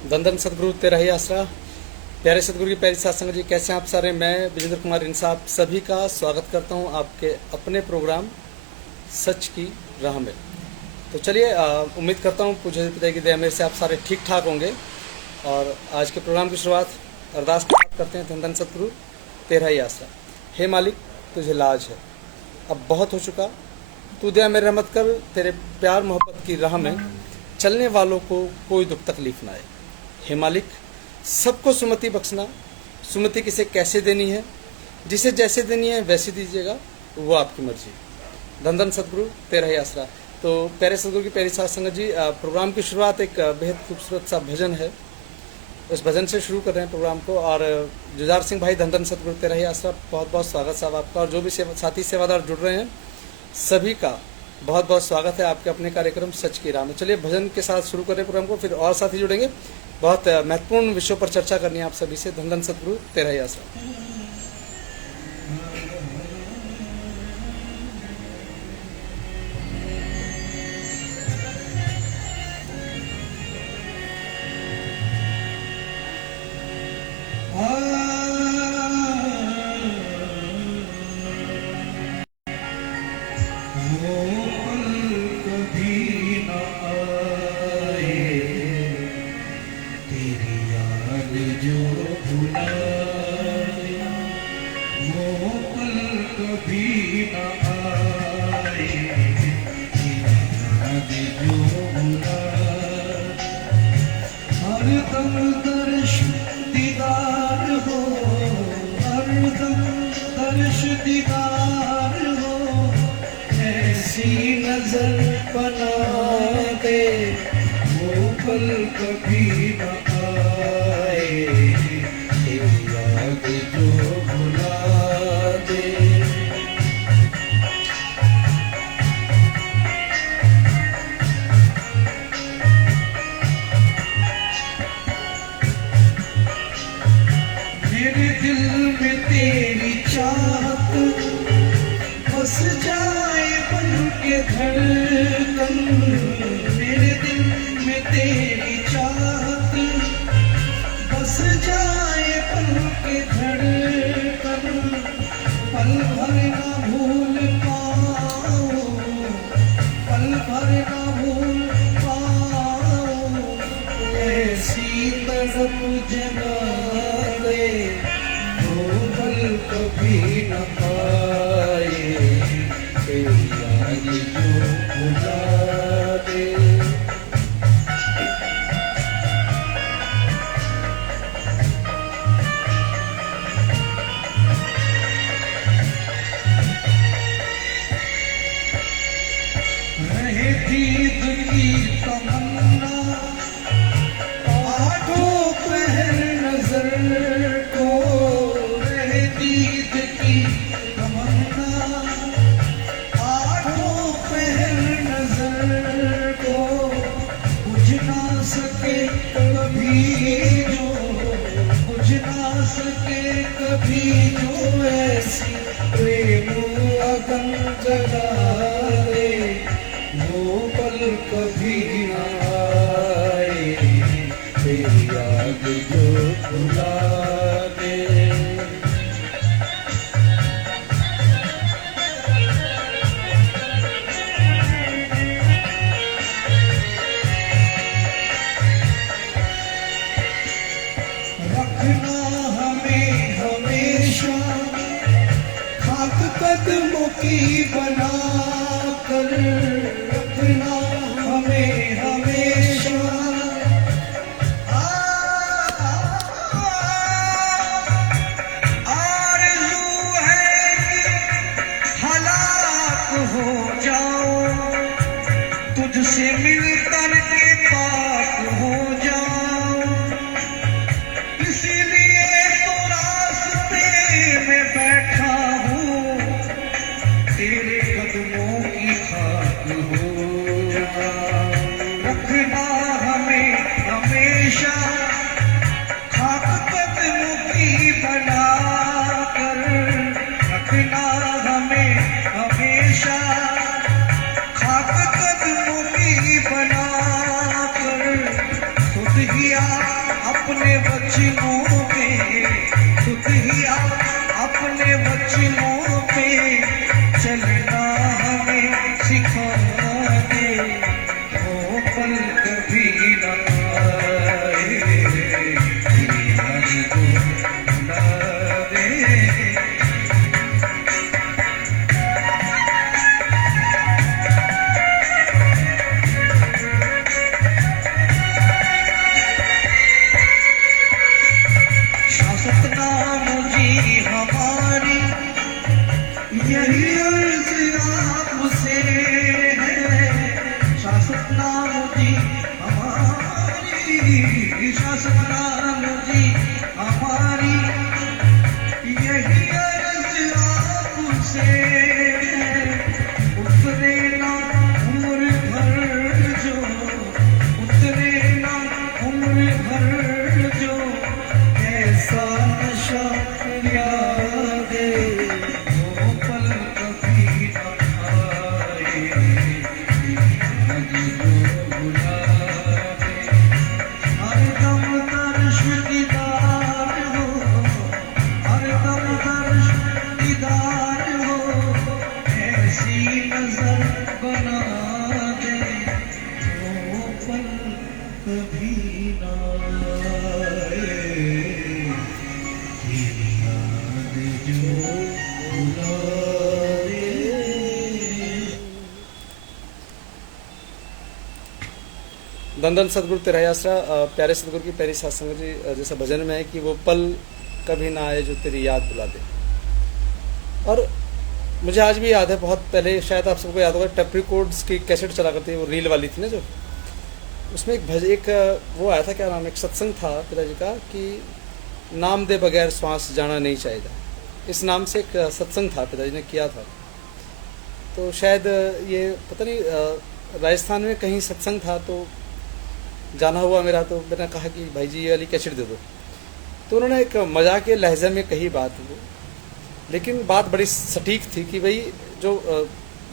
धन धन सतगुरु तेरा ही आसरा। प्यारे सतगुरु की प्यारी सत्संग जी, कैसे हैं आप सारे। मैं विजेंद्र कुमार इंसा आप सभी का स्वागत करता हूं आपके अपने प्रोग्राम सच की राह में। तो चलिए, उम्मीद करता हूं पूज्य पिता की दया मेरे से आप सारे ठीक ठाक होंगे। और आज के प्रोग्राम की शुरुआत अरदास के साथ करते हैं। धन धन सतगुरु तेरा ही आसरा। हे मालिक, तुझे लाज है, अब बहुत हो चुका। तू दया मेरी रहमत कर, तेरे प्यार मोहब्बत की राह में चलने वालों को कोई दुख तकलीफ ना आए। हे मालिक, सबको सुमति बख्शना। सुमति किसे कैसे देनी है, जिसे जैसे देनी है वैसे दीजिएगा, वो आपकी मर्जी। धन धन सतगुरु तेरा ही आसरा। तो प्यारे सतगुरु की प्यारी साथ संगत जी, प्रोग्राम की शुरुआत एक बेहद खूबसूरत सा भजन है, उस भजन से शुरू कर रहे हैं प्रोग्राम को। और जुझार सिंह भाई, धन धन सतगुरु तेरा ही आसरा, बहुत बहुत स्वागत साहब आपका। और जो भी साथी सेवादार जुड़ रहे हैं सभी का बहुत बहुत स्वागत है आपके अपने कार्यक्रम सच की राह में। चलिए भजन के साथ शुरू करें प्रोग्राम को, फिर और साथी जुड़ेंगे। बहुत महत्वपूर्ण विषयों पर चर्चा करनी है आप सभी से। धन धन सतगुरु तेरा ही आसरा। तेरे कदमों की खाक हो हिया अपने वचनों पे, खुद हिया अपने वचनों पे चलना हमें सिखा दे, वो पल कभी ना आए, याद को भुला दे। शाश्वत नाम जी हमारी, यही अर्ज आपसे है। शाश्वत नाम जी हमारी, शाश्वत नाम जी हमारी, यही अर्ज आपसे है। उतरे ना उम्र भर जो, उतरे ना उम्र भर जो, ऐसा नशा याद वो पल कभी न आए, याद को भुला दे। हर दम दर्श दीदार हो, हर दम दर्श दीदार हो, ऐसी नजर बना दे, वो पल कभी न आए, तेरी याद जो भुला दे। धन धन सदगुरु तेरा ही आसरा। प्यारे सदगुरु की प्यारी सत्संग जी जैसा भजन में है कि वो पल कभी ना आए जो तेरी याद बुला दे। और मुझे आज भी याद है, बहुत पहले शायद आप सबको याद होगा, टैप रिकॉर्ड्स की कैसेट चला करती है, वो रील वाली थी ना जो, उसमें एक वो आया था, क्या नाम, एक सत्संग था पिताजी का कि नाम दे बगैर श्वास जाना नहीं चाहिए। इस नाम से एक सत्संग था, पिताजी ने किया था। तो शायद ये पता नहीं राजस्थान में कहीं सत्संग था, तो जाना हुआ मेरा, तो मैंने कहा कि भाई जी ये वाली कैसेट दे दो। तो उन्होंने एक मजाक के लहजे में कही बात वो, लेकिन बात बड़ी सटीक थी कि भाई जो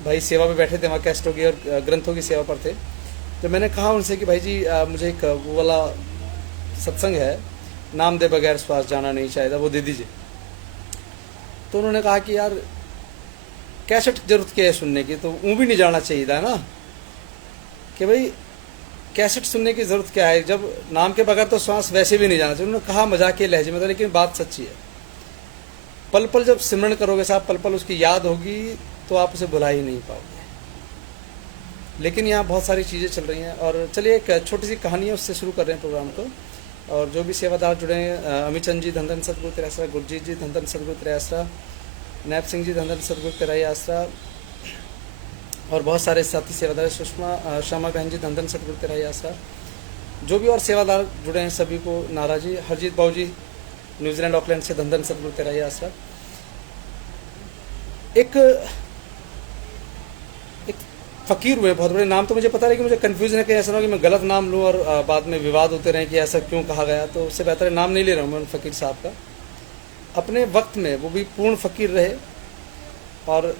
भाई सेवा में बैठे थे वहाँ कैसेटों की और ग्रंथों की सेवा पर थे। तो मैंने कहा उनसे कि भाई जी मुझे एक वो वाला सत्संग है, नाम दे बगैर श्वास जाना नहीं चाहिए, वो दे दीजिए। तो उन्होंने कहा कि यार कैसेट जरूरत क्या है सुनने की, तो ऊँ भी नहीं जाना चाहिए था ना, कि भाई कैसेट सुनने की ज़रूरत क्या है, जब नाम के बगैर तो श्वास वैसे भी नहीं जाना चाहिए। उन्होंने कहा मजाक के लहजे में था, लेकिन बात सच्ची है। पल पल जब सिमरन करोगे साहब, पल पल उसकी याद होगी तो आप उसे भुला ही नहीं पाओगे। लेकिन यहाँ बहुत सारी चीज़ें चल रही हैं, और चलिए एक छोटी सी कहानी है, उससे शुरू कर रहे हैं प्रोग्राम को। और जो भी सेवादार जुड़े हैं, अमित चंद जी धन धन सदगुरु तेरा आसरा, गुरजीत जी धन धन सदगुरु तेरा आसरा, नैब सिंह जी धन धन सदगुरु तेरा ही आसरा, और बहुत सारे साथी सेवादार, सुषमा श्यामा बहन जी धन धन सदगुरु तेरा ही आसरा, जो भी और सेवादार जुड़े हैं सभी को नारा जी, हरजीत बाबू जी न्यूजीलैंड ऑकलैंड से धन धन सदगुरु तेरा ही आसरा। एक फ़कीर हुए, बहुत बड़े नाम तो मुझे पता है, लेकिन मुझे कन्फ्यूजन है कि ऐसा ना हो कि मैं गलत नाम लूँ और बाद में विवाद होते रहें कि ऐसा क्यों कहा गया। तो उससे बेहतर है नाम नहीं ले रहा हूँ मैं उन फ़कीर साहब का। अपने वक्त में वो भी पूर्ण फ़कीर रहे, और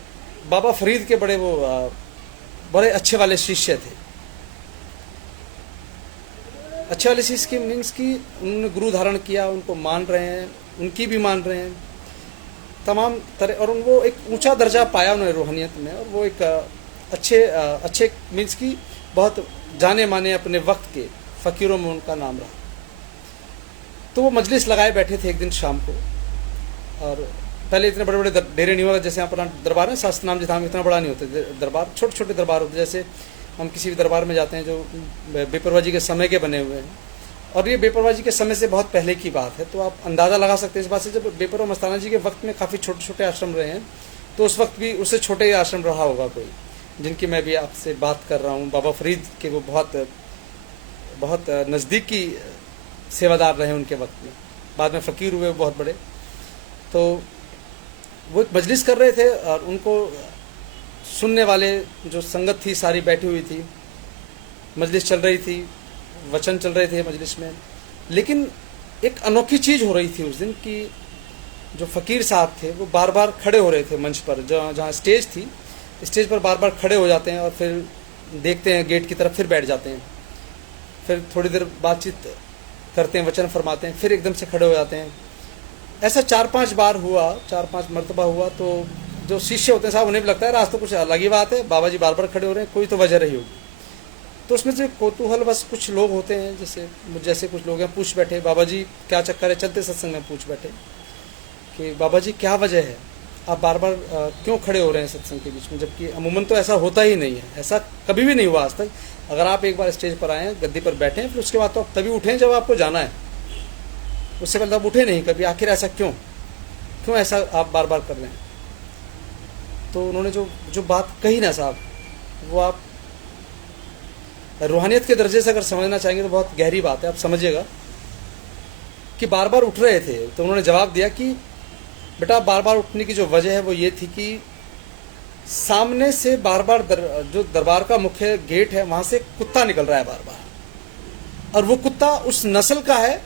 बाबा फरीद के बड़े अच्छे वाले शिष्य थे। अच्छे वाले शिष्य की मीन्स की उन्होंने गुरु धारण किया, उनको मान रहे हैं, उनकी भी मान रहे हैं तमाम तरह, और उनको एक ऊंचा दर्जा पाया उन्होंने रूहानियत में। और वो एक अच्छे मीन्स की बहुत जाने माने अपने वक्त के फ़कीरों में उनका नाम रहा। तो वो मजलिस लगाए बैठे थे एक दिन शाम को, और पहले इतने बड़े बड़े डेरे नहीं हुआ, जैसे अपना दरबार है शास्त्र नाम जी धाम, इतना बड़ा नहीं होते दरबार, छोटे छोटे दरबार होते। जैसे हम किसी भी दरबार में जाते हैं जो बेपरवाजी के समय के बने हुए हैं, और ये बेपरवाजी के समय से बहुत पहले की बात है। तो आप अंदाज़ा लगा सकते हैं इस बात से, जब बेपरवा मस्ताना जी के वक्त में काफ़ी छोटे छोटे आश्रम रहे हैं, तो उस वक्त भी उससे छोटे आश्रम रहा होगा कोई, जिनकी मैं भी आपसे बात कर रहा हूँ। बाबा फरीद के वो बहुत नज़दीकी सेवादार रहे उनके वक्त में, बाद में फ़कीर हुए बहुत बड़े। तो वो एक मजलिस कर रहे थे, और उनको सुनने वाले जो संगत थी सारी बैठी हुई थी, मजलिस चल रही थी, वचन चल रहे थे मजलिस में। लेकिन एक अनोखी चीज़ हो रही थी उस दिन कि जो फ़कीर साहब थे वो बार बार खड़े हो रहे थे मंच पर, जहाँ स्टेज थी, स्टेज पर बार बार खड़े हो जाते हैं और फिर देखते हैं गेट की तरफ, फिर बैठ जाते हैं। फिर थोड़ी देर बातचीत करते हैं, वचन फरमाते हैं, फिर एकदम से खड़े हो जाते हैं। ऐसा 4-5 बार हुआ, 4-5 मरतबा हुआ। तो जो शिष्य होते हैं साहब, उन्हें भी लगता है आज तो कुछ अलग ही बात है, बाबा जी बार बार खड़े हो रहे हैं, कोई तो वजह रही होगी। तो उसमें से कौतूहल बस कुछ लोग होते हैं, जैसे कुछ लोग हैं, पूछ बैठे, बाबा जी क्या चक्कर है, चलते सत्संग में पूछ बैठे कि बाबा जी क्या वजह है, आप बार बार क्यों खड़े हो रहे हैं सत्संग के बीच में, जबकि अमूमन तो ऐसा होता ही नहीं है, ऐसा कभी भी नहीं हुआ आज तक। अगर आप एक बार स्टेज पर आए, गद्दी पर बैठे हैं, फिर उसके बाद तो आप तभी उठें जब आपको जाना है, उससे पहले आप उठे नहीं कभी। आखिर ऐसा क्यों ऐसा आप बार बार कर रहे हैं? तो उन्होंने जो बात कही ना साहब, वो आप रूहानियत के दर्जे से अगर समझना चाहेंगे तो बहुत गहरी बात है। आप समझिएगा कि बार बार उठ रहे थे, तो उन्होंने जवाब दिया कि बेटा बार बार उठने की जो वजह है वो ये थी कि सामने से बार बार जो दरबार का मुख्य गेट है वहां से कुत्ता निकल रहा है बार बार, और वो कुत्ता उस नस्ल का है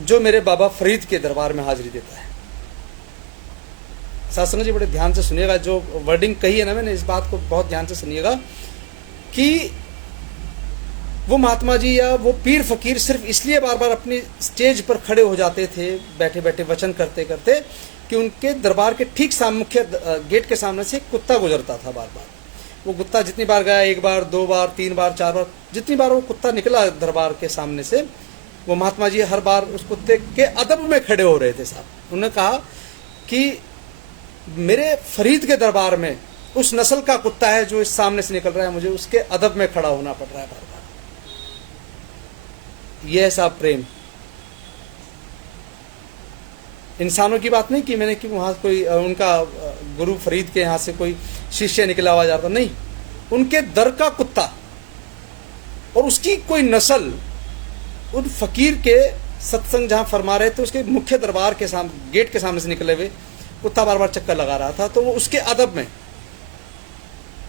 जो मेरे बाबा फरीद के दरबार में हाजिरी देता है। सासंग जी बड़े ध्यान से सुनिएगा, जो वर्डिंग कही है ना मैंने, इस बात को बहुत ध्यान से सुनिएगा कि वो महात्मा जी या वो पीर फकीर सिर्फ इसलिए बार बार अपनी स्टेज पर खड़े हो जाते थे बैठे बैठे वचन करते करते कि उनके दरबार के ठीक मुख्य गेट के सामने से कुत्ता गुजरता था बार बार। वो कुत्ता जितनी बार गया, 1 बार 2 बार 3 बार 4 बार, जितनी बार वो कुत्ता निकला दरबार के सामने से, वो महात्मा जी हर बार उस कुत्ते के अदब में खड़े हो रहे थे साहब। उन्होंने कहा कि मेरे फरीद के दरबार में उस नस्ल का कुत्ता है जो इस सामने से निकल रहा है, मुझे उसके अदब में खड़ा होना पड़ रहा है बार बार। यह है साहब प्रेम। इंसानों की बात नहीं कि मैंने कि वहां कोई उनका गुरु फरीद के यहां से कोई शिष्य निकला हुआ जाता, नहीं, उनके दर का कुत्ता और उसकी कोई नस्ल उन फकीर के सत्संग जहां फरमा रहे थे उसके मुख्य दरबार के सामने गेट के सामने से निकले हुए कुत्ता बार बार चक्कर लगा रहा था। तो वो उसके अदब में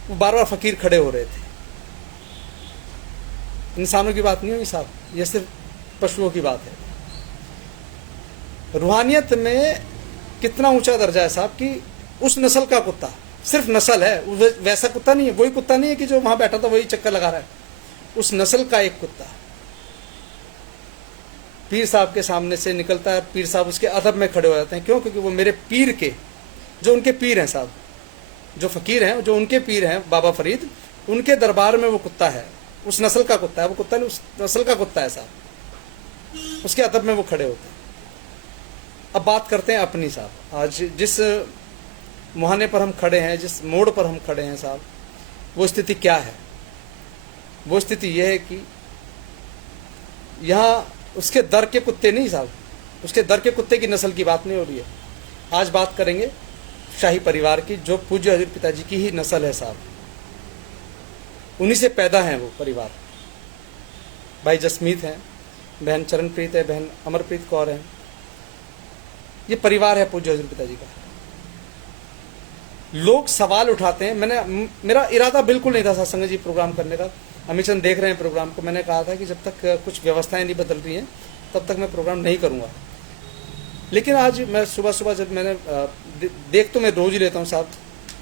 वो बार बार फकीर खड़े हो रहे थे। इंसानों की बात नहीं हुई साहब, ये सिर्फ पशुओं की बात है। रूहानियत में कितना ऊंचा दर्जा है साहब कि उस नस्ल का कुत्ता, सिर्फ नस्ल है, वैसा कुत्ता नहीं है, वही कुत्ता नहीं है कि जो वहां बैठा था वही चक्कर लगा रहा है, उस नस्ल का एक कुत्ता पीर साहब के सामने से निकलता है। पीर साहब उसके अदब में खड़े हो जाते हैं। क्यों? क्योंकि वो मेरे पीर के, जो उनके पीर हैं साहब, जो फकीर हैं, जो उनके पीर हैं बाबा फरीद, उनके दरबार में वो कुत्ता है, उस नस्ल का कुत्ता है, वो कुत्ता नहीं, उस नस्ल का कुत्ता है साहब, उसके अदब में वो खड़े होते हैं। अब बात करते हैं अपनी साहब। आज जिस मुहाने पर हम खड़े हैं, जिस मोड़ पर हम खड़े हैं साहब, वो स्थिति क्या है? वो स्थिति यह है कि यहाँ उसके दर के कुत्ते नहीं साहब, उसके दर के कुत्ते की नस्ल की बात नहीं हो रही है। आज बात करेंगे शाही परिवार की, जो पूज्य हजूर पिताजी की ही नस्ल है साहब, उन्हीं से पैदा है वो परिवार। भाई जसमीत हैं, बहन चरणप्रीत है, बहन अमरप्रीत कौर है। ये परिवार है पूज्य हजूर पिताजी का। लोग सवाल उठाते हैं, मेरा इरादा बिल्कुल नहीं था सत्संग जी प्रोग्राम करने का। अमीचंद देख रहे हैं प्रोग्राम को, मैंने कहा था कि जब तक कुछ व्यवस्थाएं नहीं बदल रही हैं तब तक मैं प्रोग्राम नहीं करूंगा। लेकिन आज मैं सुबह सुबह जब मैंने देख तो मैं रोज ही लेता हूँ साहब,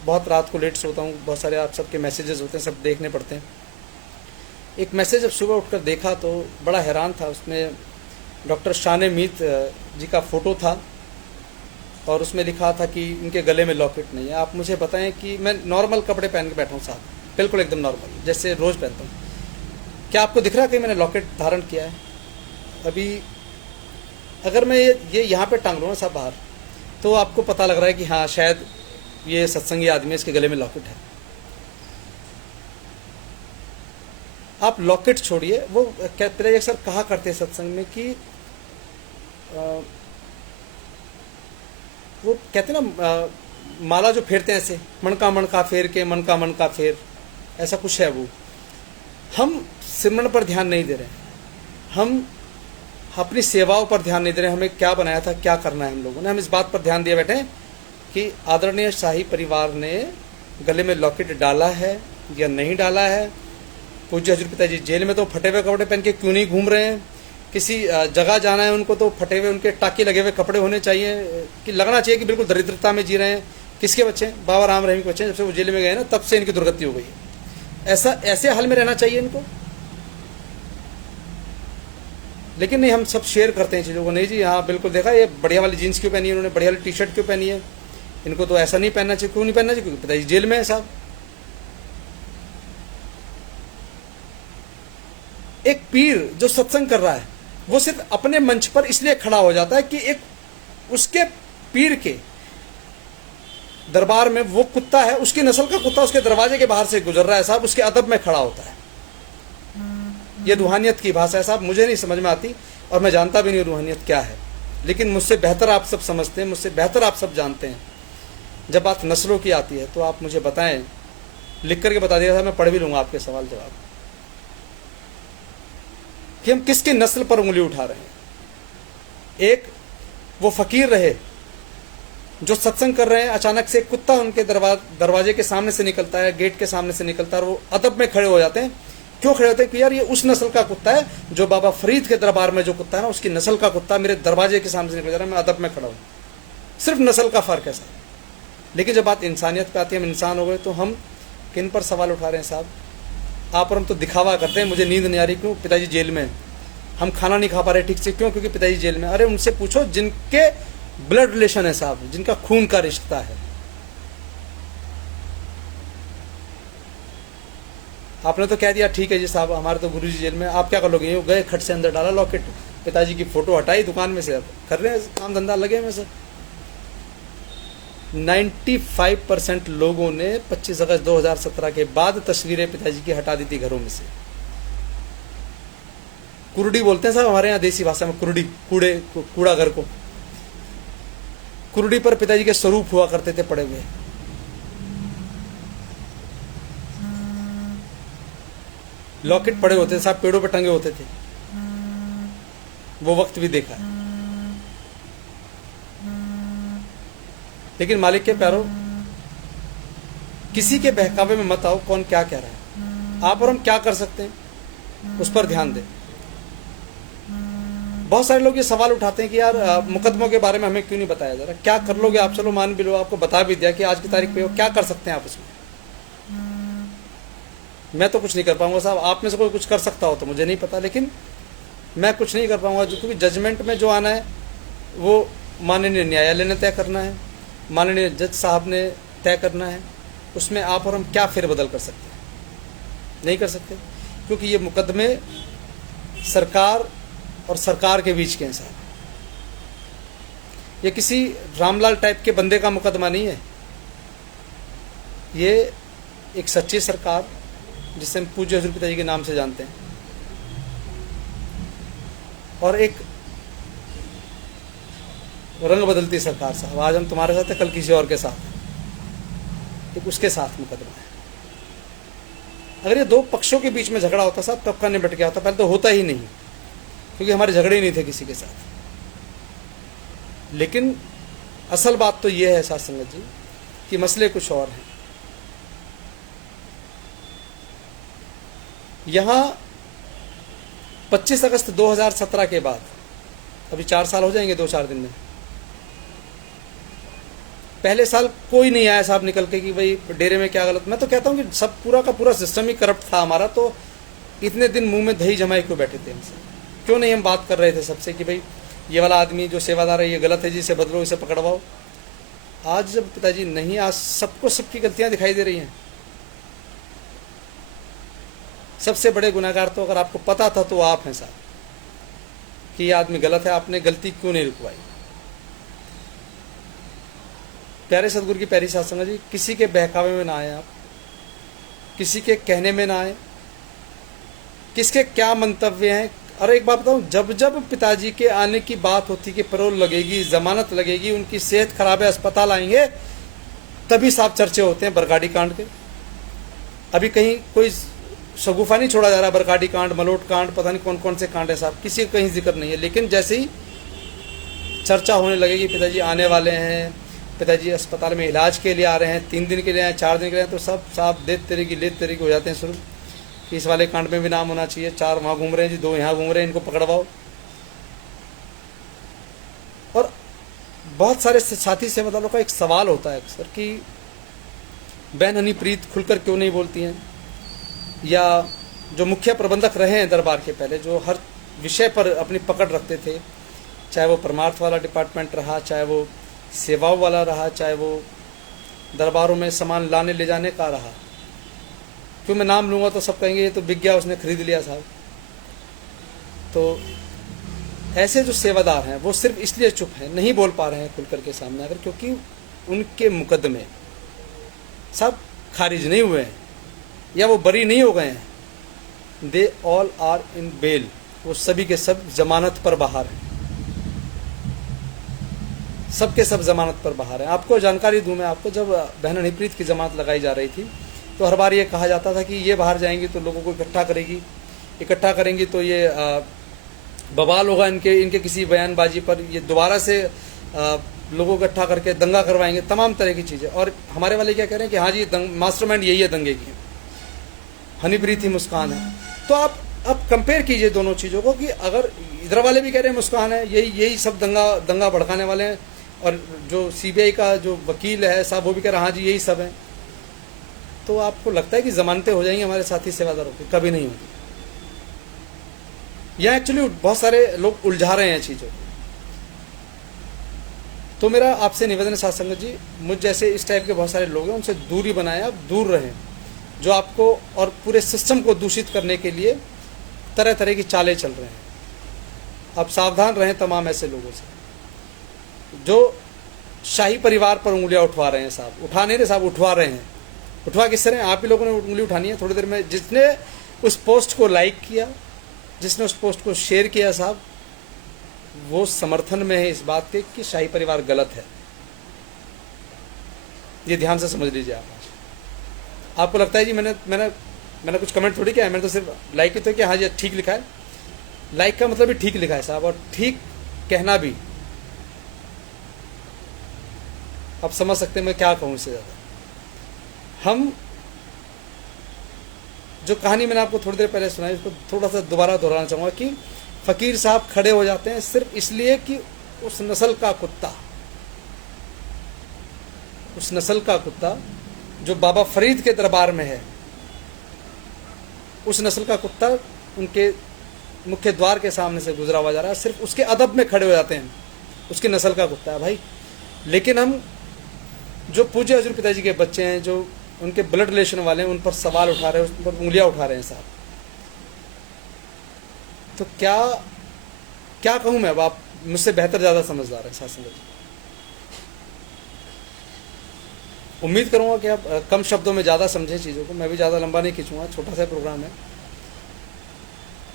बहुत रात को लेट सोता हूँ, बहुत सारे आप सबके मैसेजेस होते हैं, सब देखने पड़ते हैं। एक मैसेज जब सुबह उठकर देखा तो बड़ा हैरान था। उसमें डॉक्टर शान मीत जी का फ़ोटो था और उसमें लिखा था कि इनके गले में लॉकेट नहीं है। आप मुझे बताएं कि मैं नॉर्मल कपड़े पहन के बैठा हूँ साहब, बिल्कुल एकदम नॉर्मल जैसे रोज़ पहनता हूँ। क्या आपको दिख रहा है कि मैंने लॉकेट धारण किया है? अभी अगर मैं ये यहाँ पे टांग लूँ ना साहब बाहर, तो आपको पता लग रहा है कि हाँ शायद ये सत्संगी आदमी है, इसके गले में लॉकेट है। आप लॉकेट छोड़िए, वो पिताजी अक्सर कहा करते हैं सत्संग में कि वो कहते हैं ना माला जो फेरते हैं ऐसे, मन का फेर के मन का फेर, ऐसा कुछ है वो। हम सिमरन पर ध्यान नहीं दे रहे, हम अपनी सेवाओं पर ध्यान नहीं दे रहे। हमें क्या बनाया था, क्या करना है हम लोगों ने, हम इस बात पर ध्यान दिए बैठे कि आदरणीय शाही परिवार ने गले में लॉकेट डाला है या नहीं डाला है। पूज्य हजूर पिताजी जेल में तो फटे हुए कपड़े पहन के क्यों नहीं घूम रहे हैं? किसी जगह जाना है उनको तो फटे हुए उनके टाके लगे हुए कपड़े होने चाहिए, कि लगना चाहिए कि बिल्कुल दरिद्रता में जी रहे हैं। किसके बच्चे? बाबा राम रहीम के बच्चे। जब से वो जेल में गए ना तब से इनकी दुर्गति हो गई है। ऐसे हाल में रहना चाहिए इनको? लेकिन नहीं, हम सब शेयर करते हैं चीज़ों को। नहीं जी, हाँ बिल्कुल देखा, ये बढ़िया वाली जीन्स क्यों पहनी है इन्होंने, बढ़िया वाली टी शर्ट क्यों पहनी है, इनको तो ऐसा नहीं पहनना चाहिए। क्यों नहीं पहनना चाहिए? क्योंकि पिताजी जेल में है साहब। एक पीर जो सत्संग कर रहा है वो सिर्फ अपने मंच पर इसलिए खड़ा हो जाता है कि एक उसके पीर के दरबार में वो कुत्ता है, उसकी नस्ल का कुत्ता उसके दरवाजे के बाहर से गुजर रहा है साहब, उसके अदब में खड़ा होता है। ये रूहानियत की भाषा है साहब, मुझे नहीं समझ में आती और मैं जानता भी नहीं रूहानियत क्या है, लेकिन मुझसे बेहतर आप सब समझते हैं, मुझसे बेहतर आप सब जानते हैं। जब बात नस्लों की आती है तो आप मुझे बताएं, लिख करके बता दिया था, मैं पढ़ भी लूंगा आपके सवाल जवाब, कि हम किसकी नस्ल पर उंगली उठा रहे हैं। एक वो फकीर रहे जो सत्संग कर रहे हैं, अचानक से एक कुत्ता उनके दरवाजे के सामने से निकलता है, गेट के सामने से निकलता है, और वो अदब में खड़े हो जाते हैं। क्यों खड़े होते हैं? कि यार ये उस नस्ल का कुत्ता है जो बाबा फरीद के दरबार में जो कुत्ता है ना, उसकी नस्ल का कुत्ता मेरे दरवाजे के सामने से निकल जा रहा है, मैं अदब में खड़ा हूं। सिर्फ नस्ल का फर्क है साहब। लेकिन जब बात इंसानियत पे आती है, हम इंसान हो गए, तो हम किन पर सवाल उठा रहे हैं साहब? आप और हम तो दिखावा करते हैं, मुझे नींद नहीं आ रही, क्यों? पिताजी जेल में, हम खाना नहीं खा पा रहे ठीक से, क्यों? क्योंकि पिताजी जेल में। अरे उनसे पूछो जिनके ब्लड रिलेशन है साहब, जिनका खून का रिश्ता है। आपने तो कह दिया ठीक है जी साहब, हमारे तो गुरुजी जेल में, आप क्या कर लोगे? यूँ गए, खट से अंदर डाला लॉकेट, पिताजी की फोटो हटाई दुकान में से, अब कर रहे हैं काम धंधा, लगे में सर। 95% लोगों ने 25 अगस्त 2017 के बाद तस्वीरें पिताजी की हटा दी थी घरों में से। कुरडी बोलते हैं साहब हमारे यहाँ देसी भाषा में, कुरडी, कूड़ा घर को। कुरडी पर पिताजी के स्वरूप हुआ करते थे पड़े हुए। लॉकेट पड़े होते थे साहब, पेड़ों पे टंगे होते थे, वो वक्त भी देखा है। लेकिन मालिक के प्यारों, किसी के बहकावे में मत आओ, कौन क्या कह रहा है, आप और हम क्या कर सकते हैं उस पर ध्यान दें। बहुत सारे लोग ये सवाल उठाते हैं कि यार मुकदमों के बारे में हमें क्यों नहीं बताया जा रहा, क्या कर लोगे आप? चलो मान भी लो, आपको बता भी दिया कि आज की तारीख पे हो, क्या कर सकते हैं आप उसमें? मैं तो कुछ नहीं कर पाऊंगा साहब, आप में से कोई कुछ कर सकता हो तो मुझे नहीं पता, लेकिन मैं कुछ नहीं कर पाऊंगा, क्योंकि जजमेंट में जो आना है वो माननीय न्यायालय ने तय करना है, माननीय जज साहब ने तय करना है। उसमें आप और हम क्या फेरबदल कर सकते हैं? नहीं कर सकते, क्योंकि ये मुकदमे सरकार और सरकार के बीच के हैं साहब। ये किसी रामलाल टाइप के बंदे का मुकदमा नहीं है, ये एक सच्ची सरकार, जिसे हम पूज्य हजूर पिताजी के नाम से जानते हैं, और एक रंग बदलती सरकार साहब। आज हम तुम्हारे साथ है, कल किसी और के साथ है, एक उसके साथ मुकदमा है। अगर ये दो पक्षों के बीच में झगड़ा होता साहब, तब का निपट गया होता, पहले तो होता ही नहीं, क्योंकि हमारे झगड़े ही नहीं थे किसी के साथ। लेकिन असल बात तो ये है साथ संगत जी कि मसले कुछ और हैं। यहाँ 25 अगस्त 2017 के बाद, अभी 4 साल हो जाएंगे 2-4 दिन में। पहले साल कोई नहीं आया साहब निकल के कि भाई डेरे में क्या गलत। मैं तो कहता हूँ कि सब पूरा का पूरा सिस्टम ही करप्ट था हमारा, तो इतने दिन मुंह में दही जमाए क्यों बैठे थे हमसे? क्यों नहीं हम बात कर रहे थे सबसे कि भाई ये वाला आदमी जो सेवादार है ये गलत है जी, इसे बदलो, इसे पकड़वाओ। आज जब पिताजी नहीं, आज सबको सबकी गलतियां दिखाई दे रही हैं। सबसे बड़े गुनाहगार तो अगर आपको पता था तो आप हैं साहब कि ये आदमी गलत है, आपने गलती क्यों नहीं रुकवाई? प्यारे सदगुरु की प्यारी साध संगत जी, किसी के बहकावे में ना आए आप, किसी के कहने में ना आए, किसके क्या मंतव्य हैं। और एक बात बताऊं, जब जब पिताजी के आने की बात होती कि पैरोल लगेगी, जमानत लगेगी, उनकी सेहत खराब है, अस्पताल आएंगे, तभी साफ चर्चे होते हैं बरगाड़ी कांड के। अभी कहीं कोई शगुफा नहीं छोड़ा जा रहा, बरगाड़ी कांड, मलोट कांड, पता नहीं कौन कौन से कांड है साहब, किसी का कहीं जिक्र नहीं है। लेकिन जैसे ही चर्चा होने लगेगी पिताजी आने वाले हैं, पिताजी अस्पताल में इलाज के लिए आ रहे हैं, 3 दिन के लिए आए, 4 दिन के लिए आए, तो सब साहब लेत तरीके हो जाते हैं शुरू कि इस वाले कांड में भी नाम होना चाहिए, 4 वहाँ घूम रहे हैं जी, 2 यहाँ घूम रहे हैं, इनको पकड़वाओ। और बहुत सारे साथी सेवादारों का एक सवाल होता है अक्सर कि बहन हनीप्रीत खुलकर क्यों नहीं बोलती हैं, या जो मुख्य प्रबंधक रहे हैं दरबार के पहले, जो हर विषय पर अपनी पकड़ रखते थे, चाहे वो परमार्थ वाला डिपार्टमेंट रहा, चाहे वो सेवाओं वाला रहा, चाहे वो दरबारों में सामान लाने ले जाने का रहा। क्यों मैं नाम लूँगा तो सब कहेंगे ये तो बिक गया, उसने खरीद लिया साहब। तो ऐसे जो सेवादार हैं वो सिर्फ इसलिए चुप हैं, नहीं बोल पा रहे हैं खुल करके सामने आकर, क्योंकि उनके मुकदमे सब खारिज नहीं हुए हैं या वो बरी नहीं हो गए हैं। They all are in bail, वो सभी के सब जमानत पर बाहर हैं, सबके सब जमानत पर बाहर हैं। आपको जानकारी दूं मैं आपको, जब बहन हनीप्रीत की जमानत लगाई जा रही थी तो हर बार ये कहा जाता था कि ये बाहर जाएंगी तो लोगों को इकट्ठा करेंगी तो ये बवाल होगा इनके किसी बयानबाजी पर, ये दोबारा से लोगों को इकट्ठा करके दंगा करवाएंगे, तमाम तरह की चीज़ें। और हमारे वाले क्या कह रहे हैं कि हाँ जी मास्टरमाइंड यही है दंगे की, हनीप्रीत ही मुस्कान है। तो आप अब कंपेयर कीजिए दोनों चीज़ों को कि अगर इधर वाले भी कह रहे हैं मुस्कान है, यही सब दंगा भड़काने वाले हैं, और जो सीबीआई का जो वकील है साहब वो भी कह रहे हैं हाँ जी यही सब है, तो आपको लगता है कि जमानतें हो जाएंगी हमारे साथी सेवादारों की? कभी नहीं होगी। यह एक्चुअली बहुत सारे लोग उलझा रहे हैं चीज़ों को। तो मेरा आपसे निवेदन है साथ संगत जी, मुझ जैसे इस टाइप के बहुत सारे लोग हैं, उनसे दूरी बनाएं, आप दूर रहें, जो आपको और पूरे सिस्टम को दूषित करने के लिए तरह तरह की चालें चल रहे हैं। आप सावधान रहें तमाम ऐसे लोगों से जो शाही परिवार पर उंगलियां उठवा रहे हैं साहब। उठा नहीं रहे साहब, उठवा रहे हैं। उठवा किस तरह? आप ही लोगों ने उंगली उठानी है थोड़ी देर में। जिसने उस पोस्ट को लाइक किया, जिसने उस पोस्ट को शेयर किया साहब, वो समर्थन में है इस बात के कि शाही परिवार गलत है। ये ध्यान से समझ लीजिए आप। आपको लगता है जी मैंने कुछ कमेंट थोड़ी किया है, मैंने तो सिर्फ लाइक की तो कि हाँ जी ठीक लिखा है। लाइक का मतलब भी ठीक लिखा है साहब, और ठीक कहना भी। आप समझ सकते हैं मैं क्या कहूँ इससे ज़्यादा। हम जो कहानी मैंने आपको थोड़ी देर पहले सुनाई, उसको थोड़ा सा दोबारा दोहराना चाहूँगा कि फकीर साहब खड़े हो जाते हैं सिर्फ इसलिए कि उस नस्ल का कुत्ता जो बाबा फरीद के दरबार में है, उस नस्ल का कुत्ता उनके मुख्य द्वार के सामने से गुजरा हुआ जा रहा है, सिर्फ उसके अदब में खड़े हो जाते हैं। उसकी नस्ल का कुत्ता है भाई। लेकिन हम जो पूज्य हजूर पिताजी के बच्चे हैं, जो उनके ब्लड रिलेशन वाले हैं, उन पर सवाल उठा रहे हैं, उन पर उंगलियां उठा रहे हैं साहब। तो क्या कहूं मैं? अब आप मुझसे बेहतर ज़्यादा समझदार हैं साथ संगत। उम्मीद करूंगा कि आप कम शब्दों में ज़्यादा समझें चीज़ों को। मैं भी ज़्यादा लंबा नहीं खींचूंगा, छोटा सा प्रोग्राम है।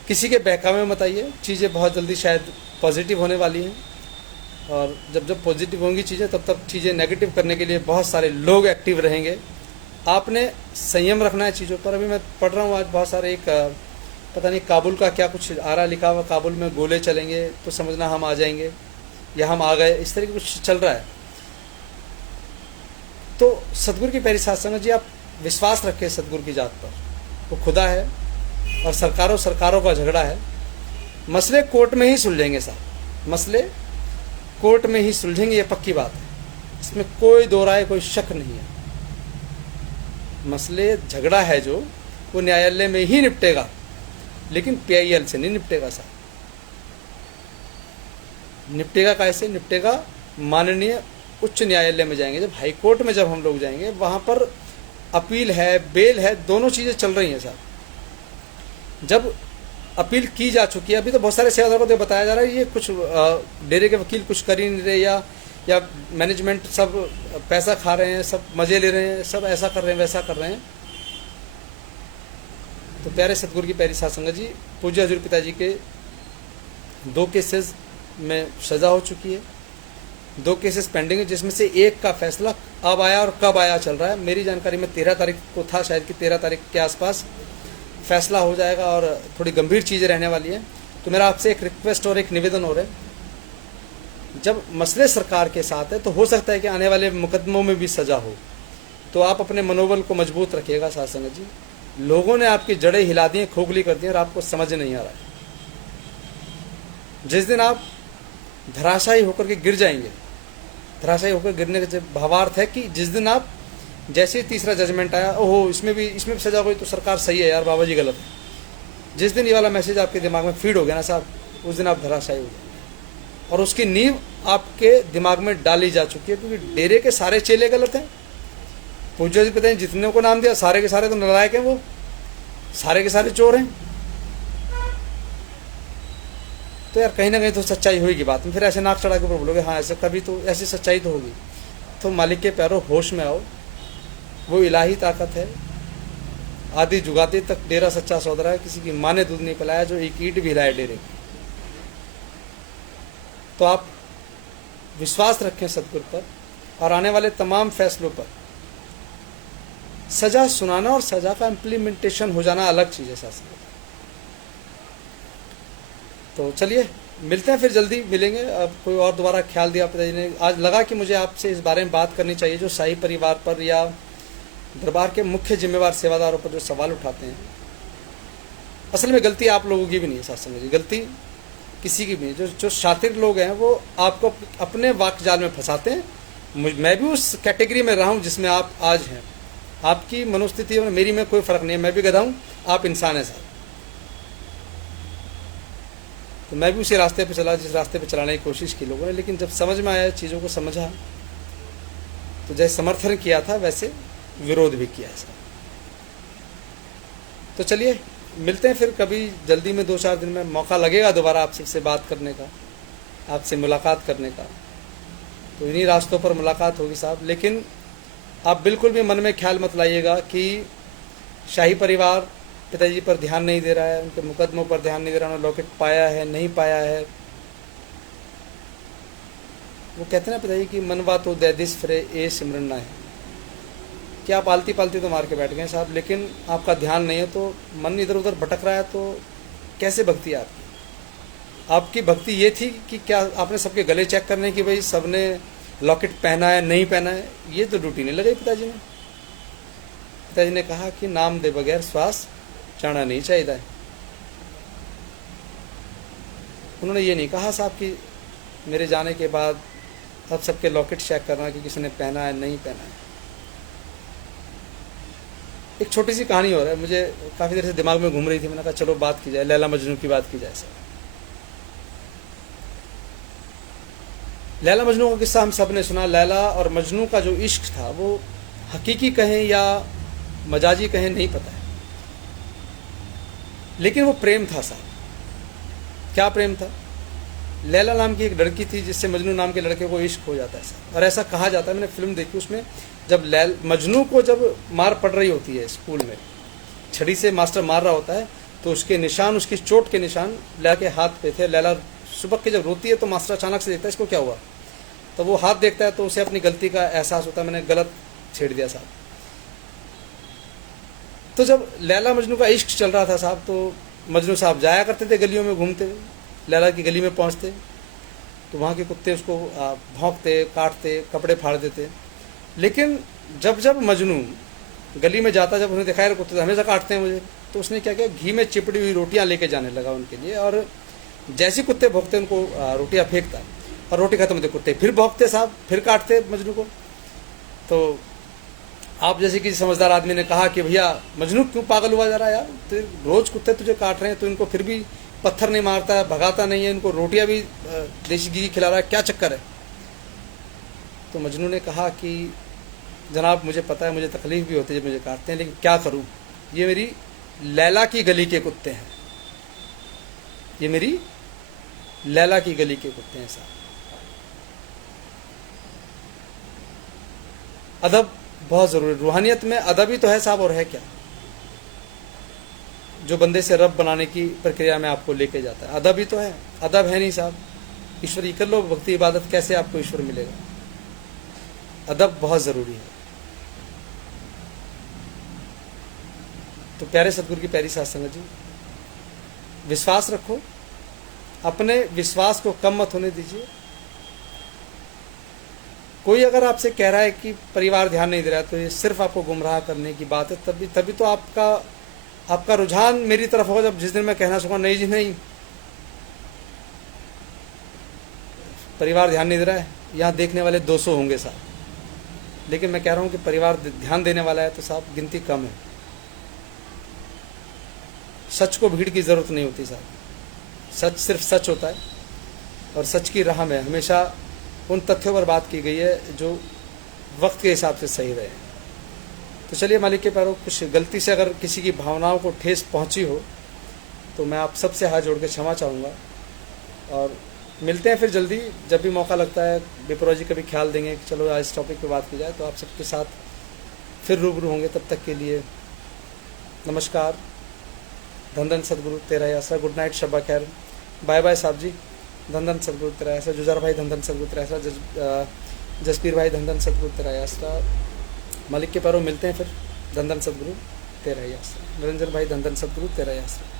किसी के बहकावे में मत आइए, चीज़ें बहुत जल्दी शायद पॉजिटिव होने वाली हैं, और जब पॉजिटिव होंगी चीज़ें तब चीज़ें नेगेटिव करने के लिए बहुत सारे लोग एक्टिव रहेंगे। आपने संयम रखना है चीज़ों पर। अभी मैं पढ़ रहा हूँ आज बहुत सारे, एक पता नहीं काबुल का क्या कुछ आ रहा, लिखा हुआ काबुल में गोले चलेंगे तो समझना हम आ जाएंगे या हम आ गए, इस तरह की कुछ चल रहा है। तो सतगुरु की प्यारी साध संगत जी, आप विश्वास रखें सतगुरु की जात पर। वो खुदा है और सरकारों का झगड़ा है। मसले कोर्ट में ही सुलझेंगे साहब, मसले कोर्ट में ही सुलझेंगे, ये पक्की बात है, इसमें कोई दो राय, कोई शक नहीं है। मसले झगड़ा है जो, वो न्यायालय में ही निपटेगा, लेकिन PIL से नहीं निपटेगा साहब। निपटेगा कैसे? निपटेगा माननीय उच्च न्यायालय में जाएंगे। जब हाई कोर्ट में जब हम लोग जाएंगे, वहाँ पर अपील है, बेल है, दोनों चीज़ें चल रही हैं साहब। जब अपील की जा चुकी है, अभी तो बहुत सारे सेवादारों को बताया जा रहा है ये कुछ डेरे के वकील कुछ कर ही नहीं रहे, या मैनेजमेंट सब पैसा खा रहे हैं, सब मज़े ले रहे हैं, सब ऐसा कर रहे हैं, वैसा कर रहे हैं। तो प्यारे सतगुरु की प्यारी साध संगत जी, पूज्य हजूर पिताजी के 2 केसेस में सज़ा हो चुकी है, 2 केसेस पेंडिंग है, जिसमें से एक का फैसला अब आया और कब आया चल रहा है। मेरी जानकारी में 13 तारीख को था शायद, कि 13 तारीख के आसपास फैसला हो जाएगा, और थोड़ी गंभीर चीज़ें रहने वाली हैं। तो मेरा आपसे एक रिक्वेस्ट और एक निवेदन हो रहा है, जब मसले सरकार के साथ है तो हो सकता है कि आने वाले मुकदमों में भी सज़ा हो, तो आप अपने मनोबल को मजबूत रखिएगा साध संगत जी। लोगों ने आपकी जड़ें हिला दी हैं, खोखली कर दी हैं, और आपको समझ नहीं आ रहा है। जिस दिन आप धराशायी होकर के गिर जाएंगे, धराशायी होकर गिरने का भावार्थ है कि जिस दिन आप, जैसे ही तीसरा जजमेंट आया, ओहो इसमें भी सजा हुई तो सरकार सही है यार, बाबा जी गलत है, जिस दिन ये वाला मैसेज आपके दिमाग में फीड हो गया ना साहब, उस दिन आप धराशायी हो जाएंगे। और उसकी नींव आपके दिमाग में डाली जा चुकी है, क्योंकि डेरे के सारे चेले गलत हैं। पूज्य जी पता है जितने को नाम दिया सारे के सारे तो नालायक हैं, वो सारे के सारे चोर हैं। तो यार कहीं ना कहीं तो सच्चाई होगी बात में। फिर ऐसे नाक चढ़ा के बोलोगे हाँ ऐसे, कभी तो ऐसी सच्चाई तो होगी। तो मालिक के प्यारों, होश में आओ, वो इलाही ताकत है। आदि जुगाती तक डेरा सच्चा सौदा है, किसी की माँ ने दूध नहीं पिलाया जो एक ईंट भी हिलाए डेरे की। तो आप विश्वास रखें सतगुरु पर, और आने वाले तमाम फैसलों पर सजा सुनाना और सजा का इम्प्लीमेंटेशन हो जाना अलग चीज़ है शास्त्र में। तो चलिए मिलते हैं, फिर जल्दी मिलेंगे। अब कोई और दोबारा ख्याल दिया पिताजी ने, आज लगा कि मुझे आपसे इस बारे में बात करनी चाहिए, जो शाही परिवार पर या दरबार के मुख्य जिम्मेवार सेवादारों पर जो सवाल उठाते हैं। असल में गलती आप लोगों की भी नहीं है साथ समझिए, गलती किसी की भी नहीं। जो शातिर लोग हैं वो आपको अपने वाकजाल में फंसाते हैं। मैं भी उस कैटेगरी में रहा हूँ जिसमें आप आज हैं। आपकी मनोस्थिति में मेरी में कोई फ़र्क नहीं है, मैं भी गधा हूँ, आप इंसान हैं साहब। तो मैं भी उसी रास्ते पे चला जिस रास्ते पे चलाने की कोशिश की लोगों ने, लेकिन जब समझ में आया, चीज़ों को समझा, तो जैसे समर्थन किया था वैसे विरोध भी किया है साहब। तो चलिए मिलते हैं फिर कभी जल्दी में, 2-4 दिन में मौका लगेगा दोबारा आपसे बात करने का, आपसे मुलाकात करने का। तो इन्हीं रास्तों पर मुलाकात होगी साहब। लेकिन आप बिल्कुल भी मन में ख्याल मत लाइएगा कि शाही परिवार पिताजी पर ध्यान नहीं दे रहा है, उनके मुकदमों पर ध्यान नहीं दे रहा है, उन्होंने लॉकेट पाया है नहीं पाया है। वो कहते हैं ना पिताजी कि मनवा तो दैदिस फिरे ए सिमरन ना है, कि आप आलती पालती तो मार के बैठ गए साहब, लेकिन आपका ध्यान नहीं है, तो मन इधर उधर भटक रहा है। तो कैसे भक्ति है आपकी? आपकी भक्ति ये थी कि क्या आपने सबके गले चेक करने की भाई सबने लॉकेट पहना है नहीं पहना है? ये तो ड्यूटी नहीं लगाई पिताजी ने। पिताजी ने कहा कि नाम दे बगैर श्वास चढ़ना नहीं चाहिए। उन्होंने ये नहीं कहा साहब कि मेरे जाने के बाद अब सबके लॉकेट चेक करना कि किसी ने पहना है नहीं पहना है। एक छोटी सी कहानी हो रहा है, मुझे काफ़ी देर से दिमाग में घूम रही थी। मैंने कहा चलो बात की जाए, लैला मजनू की बात की जाए सर। लैला मजनू का किस्सा हम सब ने सुना। लैला और मजनू का जो इश्क था वो हकीकी कहें या मजाजी कहें नहीं पता है, लेकिन वो प्रेम था साहब। क्या प्रेम था? लैला नाम की एक लड़की थी जिससे मजनू नाम के लड़के को इश्क हो जाता है साहब। और ऐसा कहा जाता है, मैंने फिल्म देखी, उसमें जब मजनू को जब मार पड़ रही होती है स्कूल में, छड़ी से मास्टर मार रहा होता है, तो उसके निशान, उसकी चोट के निशान लैला के हाथ पे थे। लैला सुबह के जब रोती है तो मास्टर अचानक से देखता है इसको क्या हुआ, तो वो हाथ देखता है तो उसे अपनी गलती का एहसास होता है, मैंने गलत छेड़ दिया साहब। तो जब लैला मजनू का इश्क चल रहा था साहब, तो मजनू साहब जाया करते थे गलियों में घूमते, लैला की गली में पहुंचते तो वहाँ के कुत्ते उसको भौंकते, काटते, कपड़े फाड़ देते। लेकिन जब जब मजनू गली में जाता, जब उन्हें दिखाया कुत्ते हमेशा काटते हैं मुझे, तो उसने क्या किया, घी में चिपड़ी हुई रोटियां लेके जाने लगा उनके लिए। और जैसे कुत्ते भौंकते उनको रोटियां फेंकता, और रोटी खत्म होते कुत्ते फिर भौंकते साहब, फिर काटते मजनू को। तो आप जैसे किसी समझदार आदमी ने कहा कि भैया मजनू क्यों पागल हुआ जा रहा है यार, तो रोज कुत्ते तुझे काट रहे हैं, तो इनको फिर भी पत्थर नहीं मारता है, भगाता नहीं है, इनको रोटियां भी देसी घी खिला रहा है, क्या चक्कर है? तो मजनू ने कहा कि जनाब मुझे पता है, मुझे तकलीफ भी होती है जब मुझे काटते हैं, लेकिन क्या करूं, ये मेरी लैला की गली के कुत्ते हैं, ये मेरी लैला की गली के कुत्ते हैं साहब। अदब बहुत ज़रूरी, रूहानियत में अदब ही तो है साहब, और है क्या जो बंदे से रब बनाने की प्रक्रिया में आपको लेके जाता है? अदब ही तो है। अदब है नहीं साहब, ईश्वर ही कर लो भक्ति इबादत, कैसे आपको ईश्वर मिलेगा? अदब बहुत ज़रूरी है। तो प्यारे सतगुरु की प्यारी साथ संगत जी, विश्वास रखो, अपने विश्वास को कम मत होने दीजिए। कोई अगर आपसे कह रहा है कि परिवार ध्यान नहीं दे रहा है, तो ये सिर्फ आपको गुमराह करने की बात है। तभी तो आपका रुझान मेरी तरफ होगा, जब जिस दिन मैं कहना चाहूँगा नहीं जी नहीं, परिवार ध्यान नहीं दे रहा है, यहाँ देखने वाले 200 होंगे साहब, लेकिन मैं कह रहा हूँ कि परिवार ध्यान देने वाला है तो साहब गिनती कम है। सच को भीड़ की ज़रूरत नहीं होती साहब। सच सिर्फ सच होता है, और सच की राह में हमेशा उन तथ्यों पर बात की गई है जो वक्त के हिसाब से सही रहे। तो चलिए मालिक के पैरों, कुछ गलती से अगर किसी की भावनाओं को ठेस पहुंची हो तो मैं आप सबसे हाथ जोड़ के क्षमा चाहूँगा, और मिलते हैं फिर जल्दी जब भी मौका लगता है। विप्रो जी कभी ख्याल देंगे कि चलो आज इस टॉपिक पे बात की जाए, तो आप सबके साथ फिर रूबरू होंगे। तब तक के लिए नमस्कार, धन धन सदगुरु तेरा ही आसरा, गुड नाइट, शब्बा खैर, बाय बाय साहब जी, धन धन सदगुरु तेरा आसरा, जुजार भाई धन धन सदगुरु तेरा आसरा, जसपीर भाई धन धन सदगुरु तेरा ही आसरा, मालिक के पैरों मिलते हैं फिर, धन धन सदगुरु तेरा ही आसरा, निरंजन भाई धन धन सदगुरु तेरा ही आसरा।